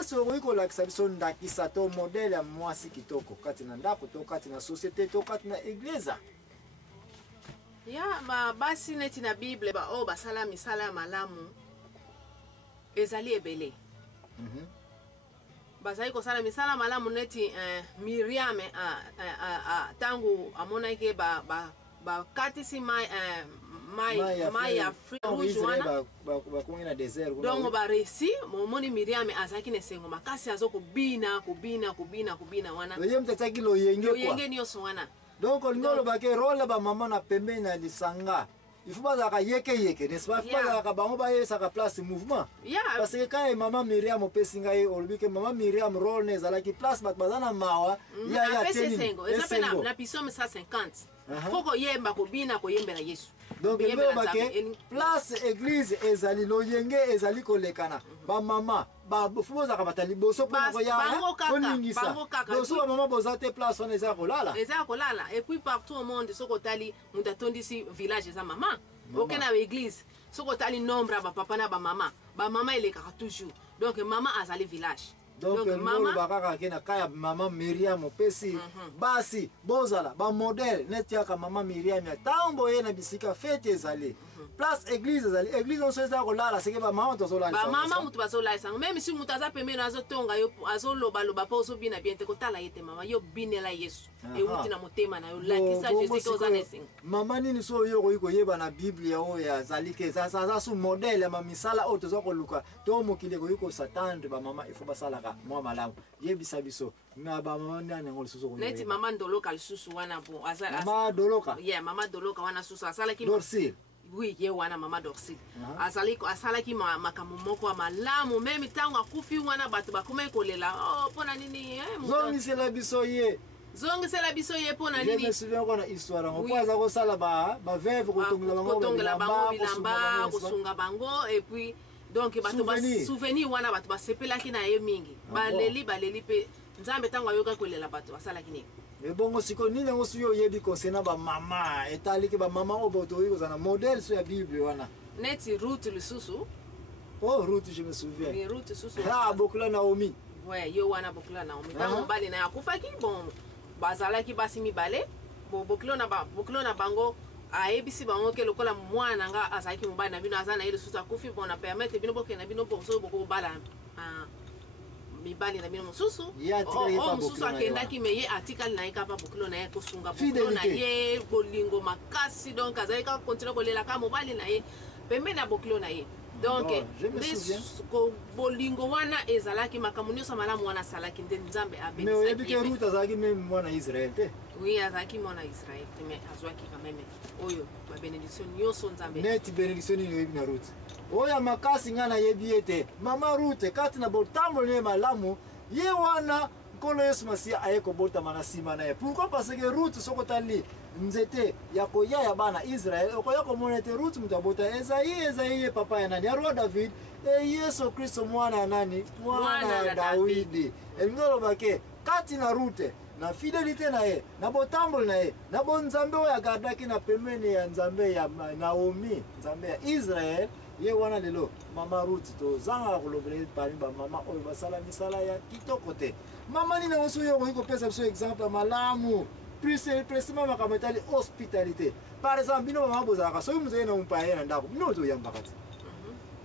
Yesu wiko la kisabiso ndakisa to modele ya mwasi kitoko kati na ndako to kati na societe to kati na egleza. Ya basi neti na Bible ba o basala misala ya malamu ezali ebele. Bazali ko sala misala malamu neti Miriam tangu amona ke ba katisi mai ya rouge wana ba kuina desert donc ba resi momoni Miriam azaki ne sengo makasi azoko bina wana oye mtataki lo yenge kwa yenge nyoso wana donc ngolo ba ke role ba mama na pembe na lisanga il faut pas ka yeke n'est-ce pas? Il faut pas ka bango ba yesa ka place mouvement parce que quand maman Miriam opesinga ye olubike maman Miriam role ne zala ki place bat bazana mawa ya teni sengo ezapena na pisome 150 foko yemba ko bina ko yembela Yesu. Donc ngolo ba ke place église ezali lo yenge ezali kolekana ba mama ba fumoza ka batali boso pona ko ya koningisa boso ba mama bozate place on eza kolala et puis partout au monde soko tali mutatondisi village za mama okena église soko tali nombre ba papa na ba mama eleka toujours donc mama azali village. Donc maman bakaka kena kaya maman Miriam opesi basi bozala ba modèle netiaka maman Miriam ya tambo ye na bisika fete ezali place église ezali église on seza ko lala seke ba maman tozola ba maman mutu bazola sang même si mutu aza pemena azotonga yo azoloba loba pa osobina bien te kotala yete mama yo binela Yesu e uti na motema na yo lakisa Jésus ko zana sing mama nini so yo ko yeba na Bible o ya zali ke za su modèle ya mamisala o tozoko luka to mokile ko yiko satandre ba mama il faut basala moi malamu yebisa biso na ba mama nani ngol susu ko neti mama ndoloka susu wana bo azala mama doloka mama doloka wana susu asala ki dorsil oui ye wana mama dorsil asala ki makamu moko malamu meme tango akufi wana batu bakoma kolela pona nini zongisela biso ye pona nini je me souviens qu'on a histoire on poza ko sala ba veuve ko tongela bango bilamba kusunga bango et puis donc bato ba souvenir wana bato ba sepelaki na ye mingi baleli pe nzambe tango ayoka kolela bato basala kini mais bongo siko nini ngosu yo yebi concernant ba mama etali ke ba mama oboto yo zana modèle sur la Bible wana neti Ruth lisusu Ruth je me souviens mais Ruth lisusu Bokula Naomi yo wana Bokula Naomi tango bali na yakufaki bon bazalaki basi mibale Bokula na bango ayebisi bango ke lokola mwana nga azaki mobali na bino azana ile susu akufi bona permettre bino bokena bino boso boko bala mibali na bino mususu mususu akendaki meye atikali na yeka pa Bokilo na ye kosunga Bokilo na ye bolingo makasi donc azalika continue kolela ka mobali na ye pembe na Bokilo na ye donc ko bolingo wana ezalaki makamu nyonso malamu wana salaki nde nzambe abelisa mais oyebike Ruth azalaki même mwana Israël te oui azalaki mwana Israël te mais azwaki quand même oyo ba bénédiction nyonso nzambe net bénédiction ni yebi na Ruth oya makasi ngana yebi ete mama Ruth kati na botambo ne malamu ye wana nkolo Yesu Masia ayeko bota manasima na ye pourquoi parce que Ruth sokotali nzete ya koya ya bana Israël okoya ko monete Ruth mutabota Esaïe papa ya nani ya roi David Yesu Kristo mwana nani mwana Daudi ngolo bake kati na Ruth na fidélité na ye na botambo na ye na bonzambe oya gadaki na pemene ya nzambe ya Naomi nzambe ya Israël ye wana lelo mama Ruth to zanga kolobele pali ba mama oyo basala misala ya kitoko te mama nina oso yo ko pesa biso exemple malamu précisément makametali hospitalité par exemple bino mama bozaka so muzeye na umpaye na ndako bino to yamba kati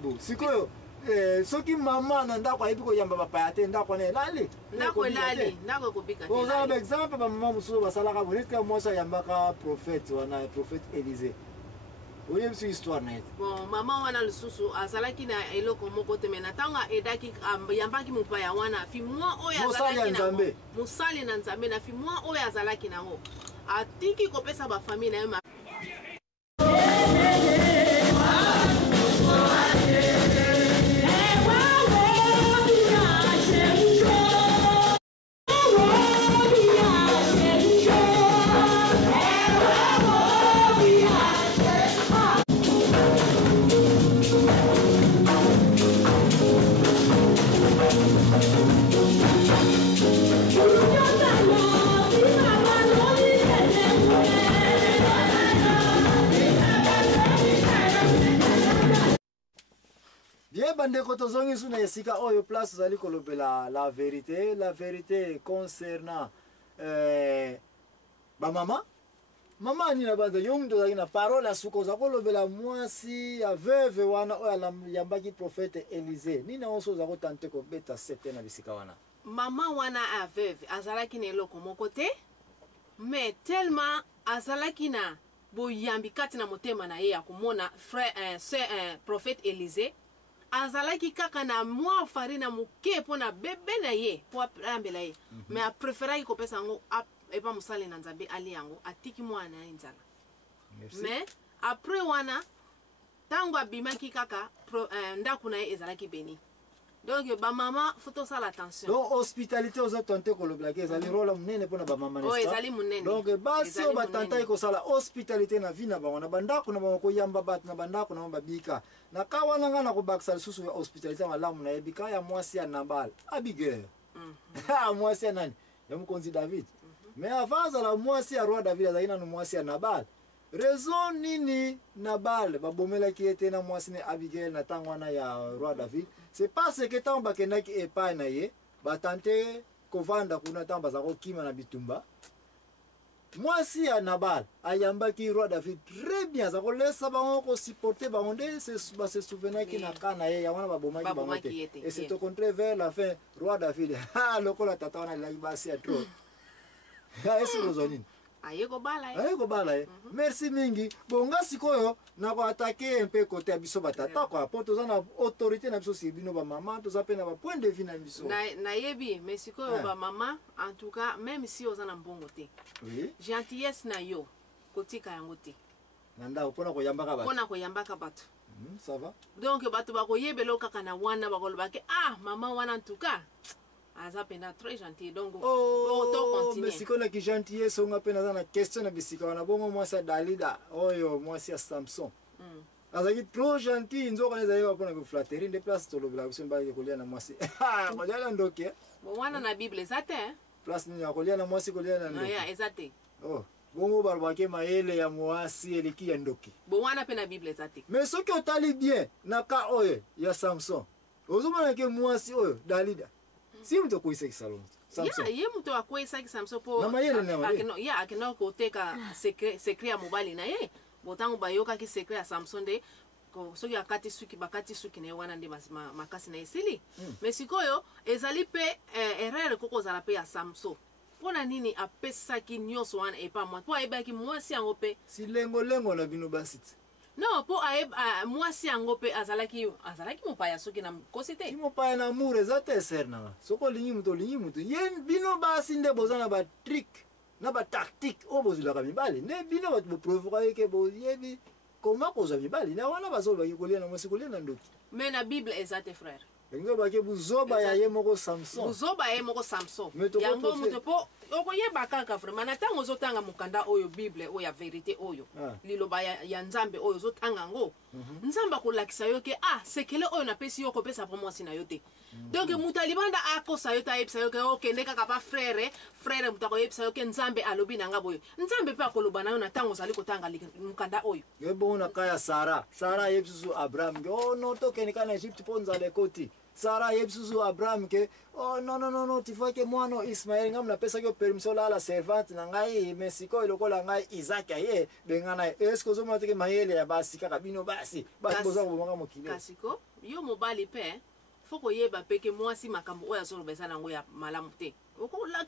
bo sikoyo soki mama na ndako ayebi ko yamba papa ya te ndako na elali ndako ko bika te par exemple ba mama musulo basalaka bonetka mosa yambaka prophète wana prophète Élisée oye biso histoire na ete bon mama wana lisusu azalaki na eloko moko te mena tanga edaki yambaki mopaya wana fi mwa oyo azalaki na musali na nzambe na fi mwa oyo azalaki nango atiki kopesa ba famille na ye Mama, bandeko tozongi su na esika oyo place ozali kolobela la vérité concernant bamama mama ani na banza yo mutu ozalaki na parole ya suka oza kolobela mwasi ya veuve wana oyo ayambaki prophète Élisée nini yango oza kotante kobeta sete na bisika wana mama wana a veuve azalaki na eloko moko te mais tellement azalaki na boyambi kati na motema na ye ya komona prophète Élisée azalaki kaka na mwa farina moke mpo na bebe na ye mpo ayambela ye mais apréféraki kopesa yango epa mosali na nzambe ali yango atiki mwana ye nzala mais après wana ntango abimaki kaka ndako na ye ezalaki beni donc bamama faut tosala attention donc hospitalité oza tante kolobelaki ezali rôle monene mpona bamama oyo ezali monene donc basi oyo batantaki kosala hospitalité na vi na bango na bandako na bango koyamba bato na bandako na bango babika na ka wana ngai na kobakisa lisusu ya hospitalité ya malamu nayebi ka ya mwasi ya Nabal Abigail mwasi ya nani ya mokonzi David mais avant azala mwasi ya roi David azalaki nanu mwasi ya Nabal raison nini Nabal babomelaki ye te na mwasi ne Abigail na ntango wana ya roi David c'est parce que ntango bakendaki epai na ye batante kovanda kuna ntango baza kokima na bitumba mwasi ya Nabal ayambaki roi David très bien aza kolesa bango kosupporte bango nde base souvenaki na ka na ye ya wana babomaki bango te et c'est au contraire vers la fin roi David lokola tata wana alelaki basi ya trop esi kozwa nini ayekobala ye merci mingi bonga sikoyo na koatake mpe kote ya biso batata kwa po toza na autorité na biso si bino bamama toza mpe na bapoint de vue na biso nayebi mais sikoyo bamama en tout cas même si oza na mbongo te gentillesse na yo kotika yango te na ndako mpona koyambaka bato ça va donc bato bakoyebela kaka na wana bakolobaki mama wana en tout cas aza pena très gentil donc mais sikoyo ki gentillesse onga mpe naza na question na bisika wana bongo mwasi ya Dalida oyo mwasi ya Samson azalaki trop gentil nzoka na ezalaki bapona koflatteri nde place tolobela biso mbaki kolia na mwasi kolia na ndoki wana na bible eza te place nini ya kolia na mwasi kolia na ndoki eza te bongo balobaki mayele ya mwasi eleki ya ndoki wana mpe na bible eza te mais soki otali bien na ka oyo ya Samson ozomonake mwasi oyo Dalida si mutu akoyisaki Samson ye mutu akoyisaki Samson po akenda koteka secret ya mobali na ye botango bayokaki secret ya Samson nde soki bakati suki na ye wana nde makasi na esili mais sikoyo ezali mpe erreur koko ozala mpe ya Samson mpona nini apesaki nyonso wana epa mwa mpo ayebaki mwasi yango mpe si lengolengo na bino basi te non mpo mwasi yango mpe azalaki mopaya soki na kosi te mopaya na amour eza te ser nanga soki olingi mutu ye bino basi nde boza na batrik na batactique oyo bozwilaka mibali nde bino bato boprovoka eke boyebi koma kozwa mibali na wana bazolobaki kolia na mwasi kolia na ndoki mais na bible eza te frère ndenge bake buzoba ya ye moko Samson yango moto mpo okoyeba kaka vraiment na ntango ozotanga mokanda oyo bible oyo ya vérité oyo liloba ya nzambe oyo ozotanga yango nzambe akolakisa yo ke sekele oyo napesi yo kopesa po mwasi na yo te donc moto alibanda akosa yo te ayebisa yo ke okende kaka pa frère moto akoyebisa yo ke nzambe alobi na nga boyo nzambe mpe akoloba na yo na ntango ozali kotanga mokanda oyo ye bongo na ka ya Sara ayebisi susu Abraham ke no tokende ka na Egypte mpo nzala ekoti Sara ayebisi susu Abraham ke non tu vois que mwana Ismaël ngam napesaki yo permission la servante na ngai mais sikoyo lokola ngai Isaac aye benga na est-ce que ozomona teke mayele ya basi kaka bino basi boza kobomaka mokili kasiko yo mobali mpe fo koyeba mpe ke mwasi makambo oyo azoloba eza nango ya malamu te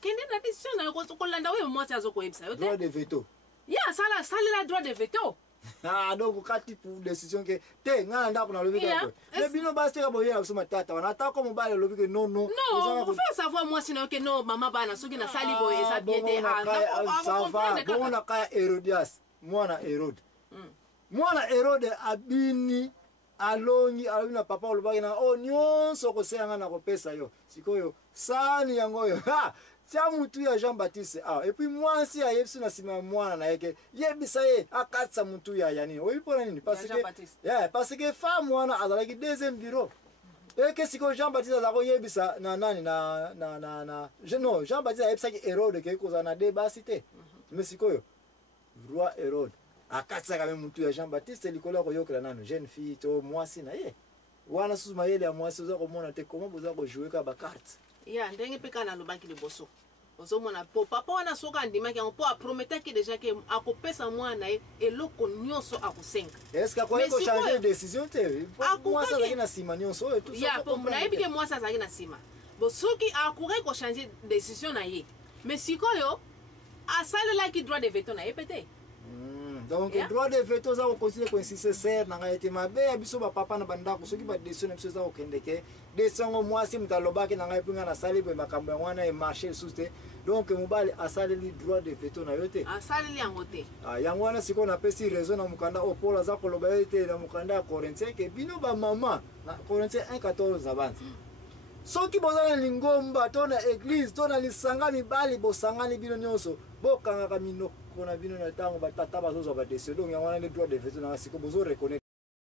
kende na décision na yo kolanda oyo mwasi azokoyebisa yo te droit de veto salela droit de veto donc kati pour décision ke te nga na ndako nalobi kaka mais bino basi teka boyela biso matata wana atako mobali alobi ke non faire savoir mwasi na yo ke non mama bana soki nasali boye eza bien te bongo na kaya Herodias mwana Herode abini alongi alobi na papa olobaki na nyonso kosenga na kopesa yo sikoyo sani yango oyo tia mutu ya Jean-Baptiste et puis mwasi ayebisi na nsima ya mwana na yeke yebisa ye akatisa mutu ya nini oyebi mpona nini parce que femme wana azalaki deuxième bureau eke sikoyo Jean-Baptiste azala koyebisa na nani non Jean-Baptiste ayebisaki Herode ke kozala na de basi te mais sikoyo roi Herode akatisaka me mutu ya Jean-Baptiste likolo ya koyokela nano jeune fille to mwasi na ye wana susu mayele ya mwasi oza komona te comment boza kojouer ka bakarte ya ndenge mpe kaka nalobaki liboso ozomona po papa wana soki andimaki yango mpo aprometaki déjà ke akopesa mwana ye eloko nyonso akosenga est-ce que akoki kochange décision te mwasi azalaki na nsima nyonso oyo ya po nayebi ke mwasi azalaki na nsima bo soki akoki kochange décision na ye mais sikoyo asalelaki droit de veto na ye pe te. Donc droit de veto za continuer ko insister ser na ngayete mabe ya biso ba papa na bandako soki ba décision na biso za okendeke décision mwasi mutalobaki na ngai pinga na sali pe makambo wana e marché sous-te donc mobali asaleli droit de veto na yote asaleli yango te yango wana siko na pesi raison na mukanda opola za koloba yote na mukanda ya Corinthiens ke bino ba mama na Corinthiens 1:14 avanti soki bozana lingomba to na église to na lisanga mibali bosangani bino nyonso bokanga ka minoko na bino na tango batata bazozwa ba décision donc yango wana le droit de veto na siko bozo reconnaître